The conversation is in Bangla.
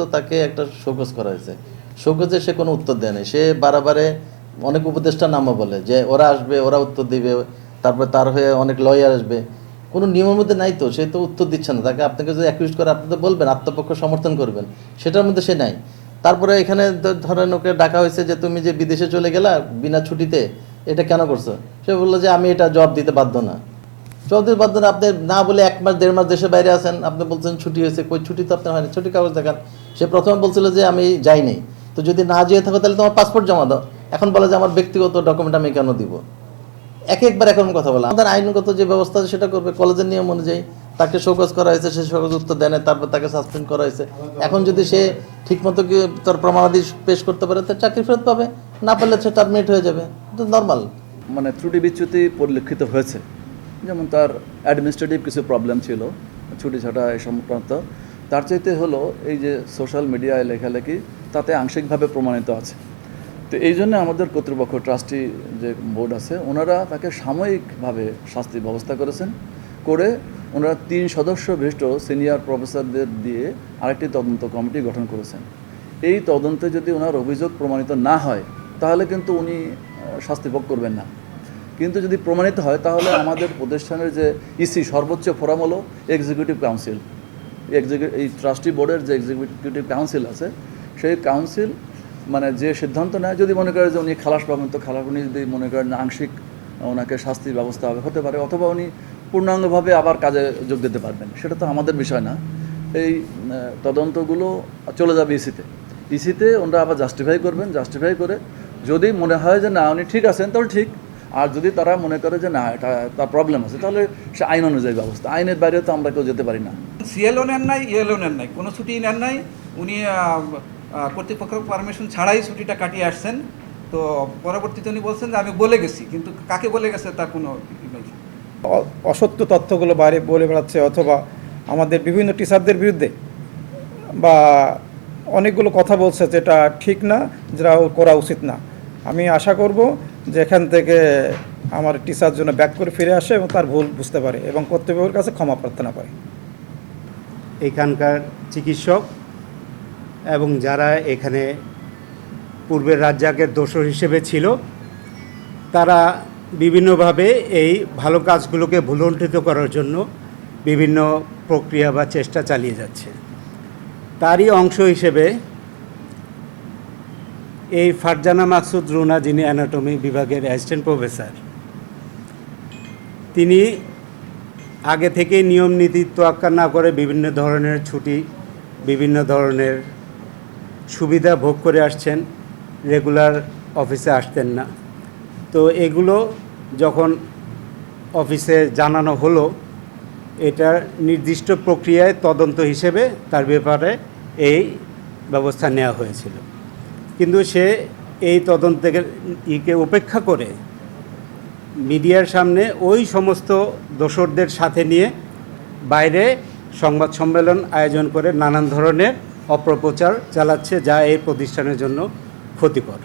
তো তাকে একটা শোকজ করা হয়েছে। শোকজে সে কোনো উত্তর দেয় নাই। সে বারে অনেক উপদেষ্টার নামও বলে যে ওরা আসবে, ওরা উত্তর দিবে, তারপরে তার হয়ে অনেক লয়ার আসবে। কোনো নিয়মের মধ্যে নাই তো, সে তো উত্তর দিচ্ছে না। তাকে আপনাকে যদি অ্যাকিউজ করে আপনি তো বলবেন, আত্মপক্ষ সমর্থন করবেন, সেটার মধ্যে সে নাই। তারপরে এখানে ধরেন ওকে ডাকা হয়েছে যে তুমি যে বিদেশে চলে গেলা বিনা ছুটিতে, এটা কেন করছো? সে বললো যে আমি এটা জবাব দিতে বাধ্য না। চৌধুরী বাদন আপনি না বলে 1 মাস 1.5 মাস দেশের বাইরে আছেন, আপনি বলছেন ছুটি হয়েছে, কই ছুটি তো আপনার হয়নি, ছুটি কাগজ দেখান। সে প্রথমে বলছিল যে আমি যাইনি, তো যদি না যেয়ে থাকো তাহলে তোমার পাসপোর্ট জমা দাও। এখন বলে যে আমার ব্যক্তিগত ডকুমেন্ট আমি কেন দিব? একবার এখন কথা বলা, আমাদের আইনগত যে ব্যবস্থা আছে সেটা করবে কলেজের নিয়ম অনুযায়ী। তাকে শোকজ করা হয়েছে, সে শোকজ উত্তর দেয় না, তারপর তাকে সাসপেন্ড করা হয়েছে। এখন যদি সে ঠিকমতো কি তার প্রমাণাদি পেশ করতে পারে, তার চাকরি ফেরত পাবে, না পারলে সে টার্মিনেট হয়ে যাবে। এটা নর্মাল। মানে ত্রুটি বিচ্যুতি পরিলক্ষিত হয়েছে, যেমন তার অ্যাডমিনিস্ট্রেটিভ কিছু প্রবলেম ছিল, ছুটি ছাটা এই সংক্রান্ত। তার চাইতে হলো এই যে সোশ্যাল মিডিয়ায় লেখালেখি, তাতে আংশিকভাবে প্রমাণিত আছে। তো এই জন্য আমাদের কর্তৃপক্ষ ট্রাস্টি যে বোর্ড আছে, ওনারা তাকে সাময়িকভাবে শাস্তি ব্যবস্থা করেছেন। করে ওনারা 3 সদস্য বিশিষ্ট সিনিয়র প্রফেসরদের দিয়ে আরেকটি তদন্ত কমিটি গঠন করেছেন। এই তদন্তে যদি ওনার অভিযোগ প্রমাণিত না হয়, তাহলে কিন্তু উনি শাস্তি ভোগ করবেন না। কিন্তু যদি প্রমাণিত হয়, তাহলে আমাদের প্রতিষ্ঠানের যে ইসি সর্বোচ্চ ফোরাম হলো এক্সিকিউটিভ কাউন্সিল। এই ট্রাস্টি বোর্ডের যে এক্সিকিউটিভ কাউন্সিল আছে, সেই কাউন্সিল মানে যে সিদ্ধান্ত নেয়, যদি মনে করে যে উনি খালাস পাবেন, তো খালাস, উনি যদি মনে করেন আংশিক ওনাকে শাস্তির ব্যবস্থা হতে পারে, অথবা উনি পূর্ণাঙ্গভাবে আবার কাজে যোগ দিতে পারবেন। সেটা তো আমাদের বিষয় না। এই তদন্তগুলো চলে যাবে ইসিতে ওনারা আবার জাস্টিফাই করবেন। জাস্টিফাই করে যদি মনে হয় যে না উনি ঠিক আছেন, তাহলে ঠিক। আর যদি তারা মনে করে যে না এটা তার প্রবলেম আছে, তাহলে সে আইন অনুযায়ী ব্যবস্থা। আইনের বাইরে তো আমরা কেউ যেতে পারি না। সিএলও নেন নাই, ইএলও নেন নাই, কোনো ছুটি নেন নাই। উনি কর্তৃপক্ষের পারমিশন ছাড়াই ছুটিটা কাটিয়ে আসছেন। তো পরবর্তীতে উনি বলছেন যে আমি বলে গেছি, কিন্তু কাকে বলে গেছে তার কোনো নেই। অসত্য তথ্যগুলো বাইরে বলে বেড়াচ্ছে, অথবা আমাদের বিভিন্ন টিচারদের বিরুদ্ধে বা অনেকগুলো কথা বলছে যেটা ঠিক না, যেটা করা উচিত না। আমি আশা করব যে এখান থেকে আমার টিচার জন্য ব্যাক করে ফিরে আসে এবং তার ভুল বুঝতে পারে এবং কর্তৃপক্ষের কাছে ক্ষমা প্রার্থনা করে। এখানকার চিকিৎসক এবং যারা এখানে পূর্বের রাজ্জাকের দোসর হিসেবে ছিল, তারা বিভিন্নভাবে এই ভালো কাজগুলোকে ভুলণ্ঠিত করার জন্য বিভিন্ন প্রক্রিয়া বা চেষ্টা চালিয়ে যাচ্ছে। তারই অংশ হিসেবে এই ফারজানা মাকসুদ রুনা, যিনি অ্যানাটমি বিভাগের অ্যাসিস্ট্যান্ট প্রফেসর, তিনি আগে থেকে নিয়ম নীতি তোয়াক্কা না করে বিভিন্ন ধরনের ছুটি, বিভিন্ন ধরনের সুবিধা ভোগ করে আসছেন, রেগুলার অফিসে আসতেন না। তো এগুলো যখন অফিসে জানানো হলো, এটা নির্দিষ্ট প্রক্রিয়ায় তদন্ত হিসেবে তার ব্যাপারে এই ব্যবস্থা নেওয়া হয়েছিল। কিন্তু সে এই তদন্তের উপেক্ষা করে মিডিয়ার সামনে ওই সমস্ত দোসরদের সাথে নিয়ে বাইরে সংবাদ সম্মেলন আয়োজন করে নানান ধরনের অপপ্রচার চালাচ্ছে, যা এই প্রতিষ্ঠানের জন্য ক্ষতিকর।